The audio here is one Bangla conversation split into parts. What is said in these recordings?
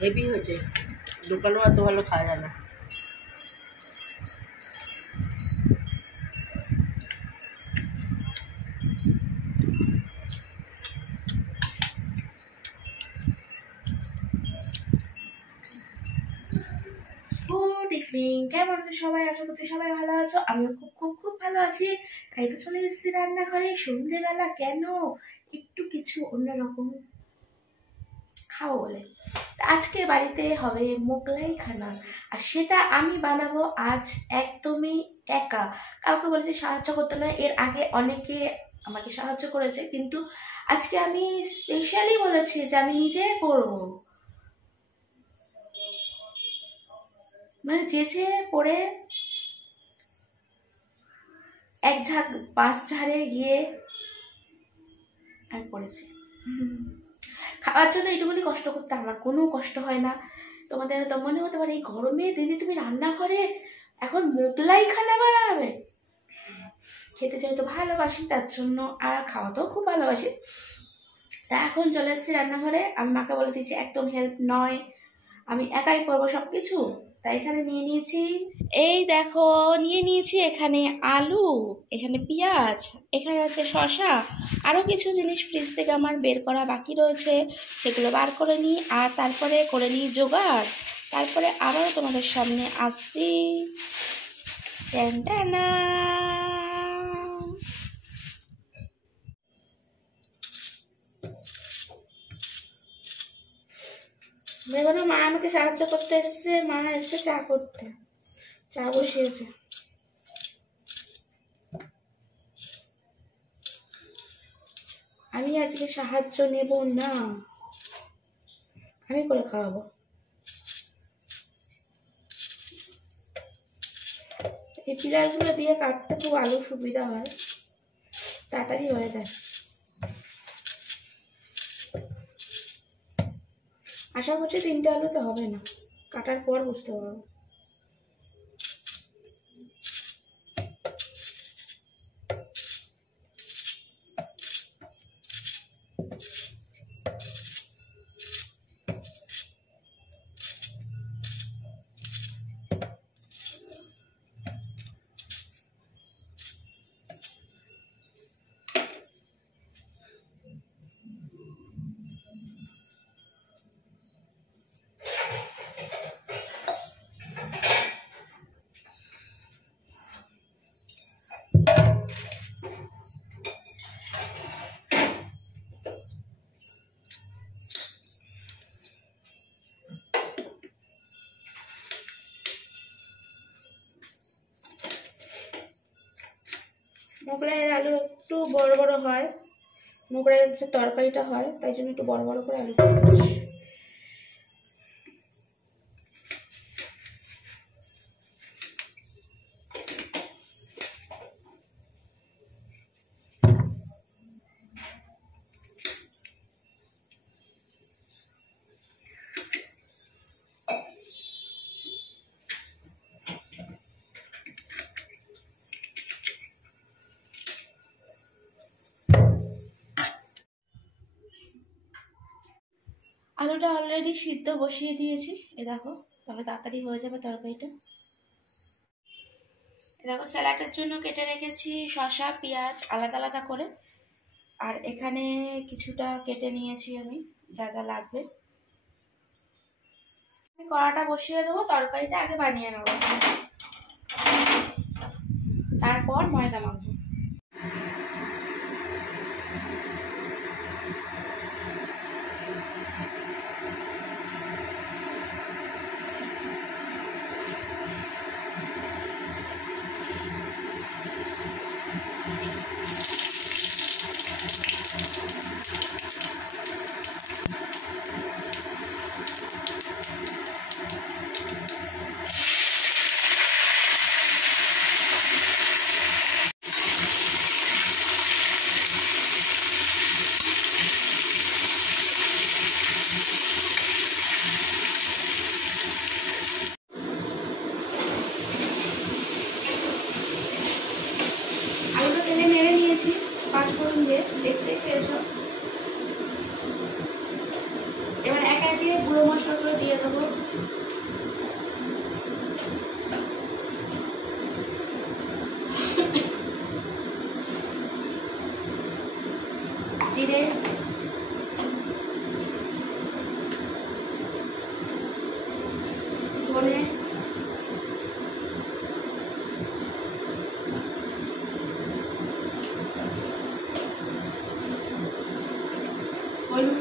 হেভি হয়েছে, দোকানেও এত ভালো খাওয়া যায় না। গুড ইভিনিং, কেমন আছো সবাই? আশা করছি সবাই ভালো আছো। আমিও খুব খুব খুব ভালো আছি। তাই তো চলে এসেছি রান্নাঘরে সন্ধ্যেবেলা। কেন? একটু কিছু অন্যরকম খাও বলে। আজকে বাড়িতে হবে মোগলাই খানা, আর সেটা আমি বানাবো আজ একদমই একা। কাউকে বলেছি সাহায্য করতে নয়, এর আগে অনেকে আমাকে সাহায্য করেছে, কিন্তু আজকে আমি স্পেশালি বলেছি যে আমি নিজে করবো। মানে যেচে পড়ে এক ঝাড় 5 ঝাড়ে গিয়ে আমি পড়েছি। খাওয়ার জন্য এইটুকুনি কষ্ট করতে আমার কোনো কষ্ট হয় না। তোমাদের তো মনে হতে পারে এই গরমে দিদি তুমি রান্নাঘরে এখন মোগলাই খানা বানাবে। খেতে যেহেতু ভালোবাসি তার জন্য, আর খাওয়াতেও খুব ভালোবাসি। তা এখন চলে এসেছি রান্নাঘরে। আমি মাকে বলে দিচ্ছি একদম হেল্প নয়, আমি একাই করবো সবকিছু। তাই এখানে নিয়ে নিয়েছি, এই দেখো নিয়ে নিয়েছি এখানে আলু, এখানে পেঁয়াজ, এখানে আছে শসা, আরও কিছু জিনিস ফ্রিজ থেকে আমার বের করা বাকি রয়েছে, সেগুলো বার করে নিই আর তারপরে করে নিই জোগাড়। তারপরে আবারও তোমাদের সামনে আসছি। টানা মেঘনা মা আমাকে সাহায্য করতে এসছে, মা এসছে চা করতে, চা বসিয়েছে। আমি আজকে সাহায্য নেব না, আমি করে খাওয়াবো। এই পিলারগুলো দিয়ে কাটতে খুব আলু সুবিধা হয়, তাড়াতাড়ি হয়ে যায়। আশা করছি 3টে আলুতে হবে না, কাটার পর বুঝতে পারবো। মোগলাইয়ের আলু একটু বড় বড় হয়, মোগলাইয়ের যে তরকারিটা হয় তাই জন্য একটু বড় বড় করে আলু দিচ্ছি। আলুটা অলরেডি সিদ্ধ বসিয়ে দিয়েছি, এ দেখো, তবে তাড়াতাড়ি হয়ে যাবে তরকারিটা। এ দেখো স্যালাডের জন্য কেটে রেখেছি শসা পেঁয়াজ আলাদা আলাদা করে, আর এখানে কিছুটা কেটে নিয়েছি আমি যা যা লাগবে। আমি কড়াটা বসিয়ে দেবো, তরকারিটা আগে বানিয়ে নেবো, তারপর ময়দা মাখবো। দিয়ে গুঁড়ো মশলাগুলো দিয়ে দেবো। জিরে, ধনে, হলুদ,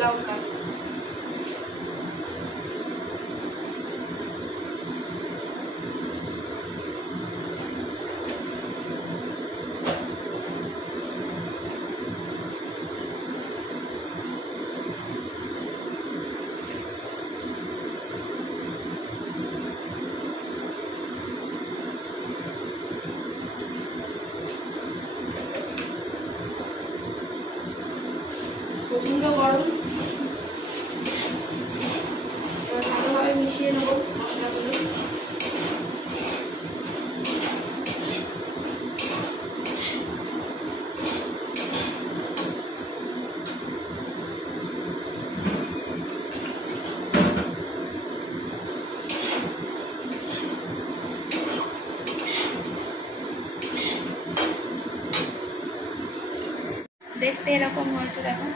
লঙ্কা। প্রচন্ড গরম, এবার ভালোভাবে মিশিয়ে নেবো মশলাগুলো। দেখতে এরকম হয়েছে, দেখো।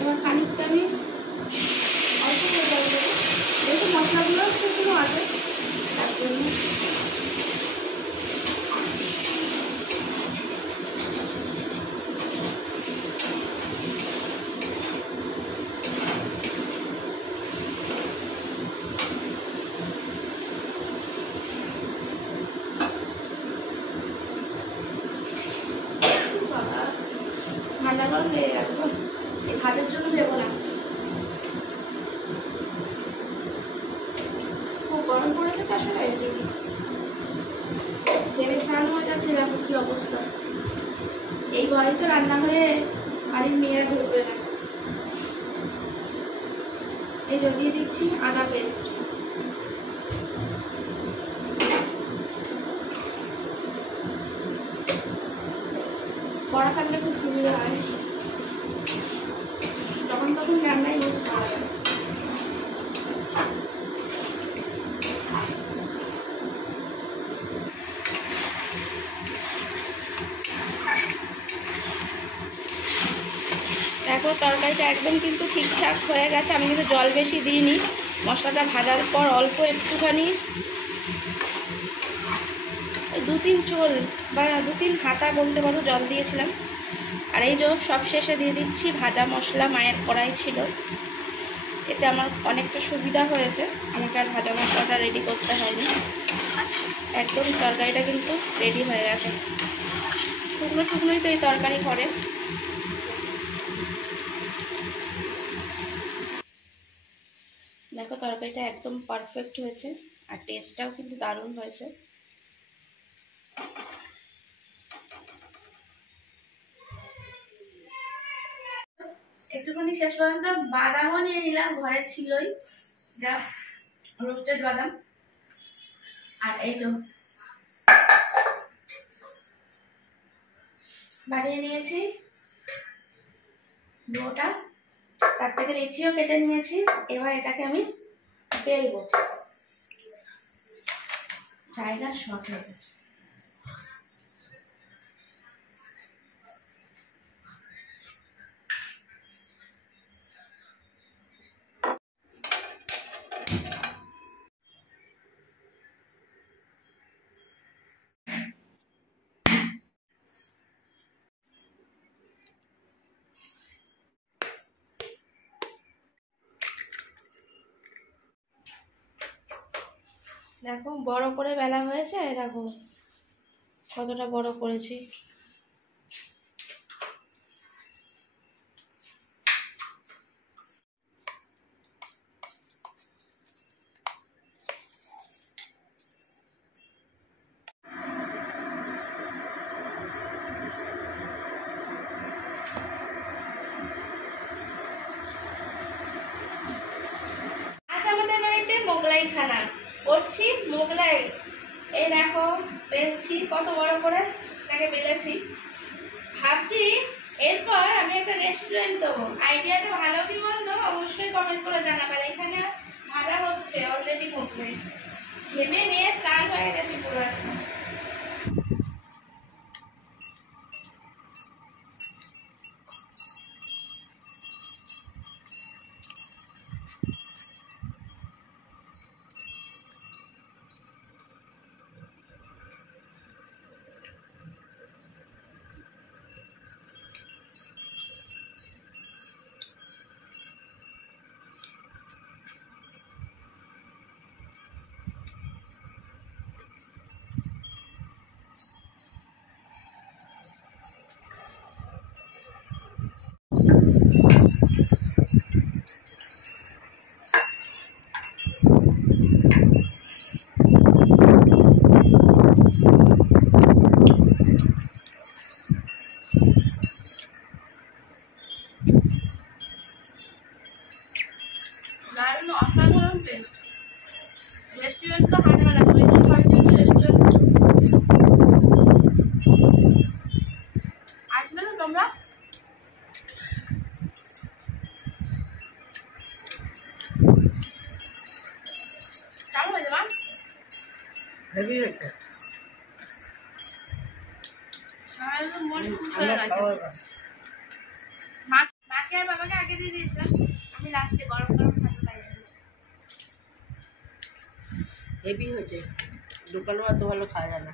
এবার খানিকটা আমি অল্প করে জল দেবো, যেহেতু মশলাগুলো শুকনো আছে তার জন্য। ঠান্ডা গরম লেগে গেছে, এই ভাতের জন্য দেবো না, খুব গরম পড়েছে তো আসলে এই জন্য। ভেবে স্নান হয়ে যাচ্ছে, দেখো কি অবস্থা। এই ভয়ে তো রান্নাঘরে বাড়ির মেয়েরা ঢুকবে না। এই দিয়ে দিচ্ছি আদা পেস্ট। কড়া থাকলে খুব সুবিধা হয়, তখন রান্নায় ইউজ করা যায়। দেখো তরকারিটা একদম কিন্তু ঠিকঠাক হয়ে গেছে। আমি কিন্তু জল বেশি দিইনি, মশলাটা ভাজার পর অল্প একটুখানি 2-3 চোল বা 2-3 হাতা বলতে পারো জল দিয়েছিলাম। আর এই যে সব শেষে দিয়ে দিচ্ছি ভাজা মশলা, মায়ের কড়াই ছিল, এতে আমার অনেকটা সুবিধা হয়েছে, আমাকে আর ভাজা মশলাটা রেডি করতে হয়নি। একদম তরকারিটা কিন্তু রেডি হয়ে গেছে। শুকনো শুকনোই তো এই তরকারি করে। দেখো তরকারিটা একদম পারফেক্ট হয়েছে, আর টেস্টটাও কিন্তু দারুণ হয়েছে। একটুখানি শেষ পর্যন্ত বাদামও নিয়ে নিলাম, ঘরে ছিলই, যা রোস্টেড বাদাম। আর এই তো বানিয়ে নিয়েছি ডোটা, তার থেকে লিচিও কেটে নিয়েছি। এবার এটাকে আমি বেলবো, জায়গা শর্ট হয়ে গেছে। দেখো বড় করে বেলা হয়েছে, দেখো কতটা বড় করেছি। খানা করছি মোগলাই। এই দেখো বেলছি কত বড় করে তাকে বেলেছি। ভাবছি এরপর আমি একটা রেস্টুরেন্ট দেবো। আইডিয়াটা ভালো কি মন্দ অবশ্যই কমেন্ট করে জানাবেন। এখানে ভাজা হচ্ছে অলরেডি করবে, ঘেমে নিয়ে স্নান হয়ে গেছে পুরো একদম। দারুণ অসাধারণ টেস্ট। রেস্টুরেন্ট তো হাঁটবে না, রেস্টুরেন্ট আসবে না তোমরা। কেমন হয়েছে মা? হেভি হয়েছে। মন খুশ হয়ে গেছে। মাকে আর বাবাকে আগে দিয়ে দিয়েছিলাম, আমি লাস্টে গরম গরম খাতে পাই। হেভি হয়েছে, দোকানেও এত ভালো খাওয়া যায় না।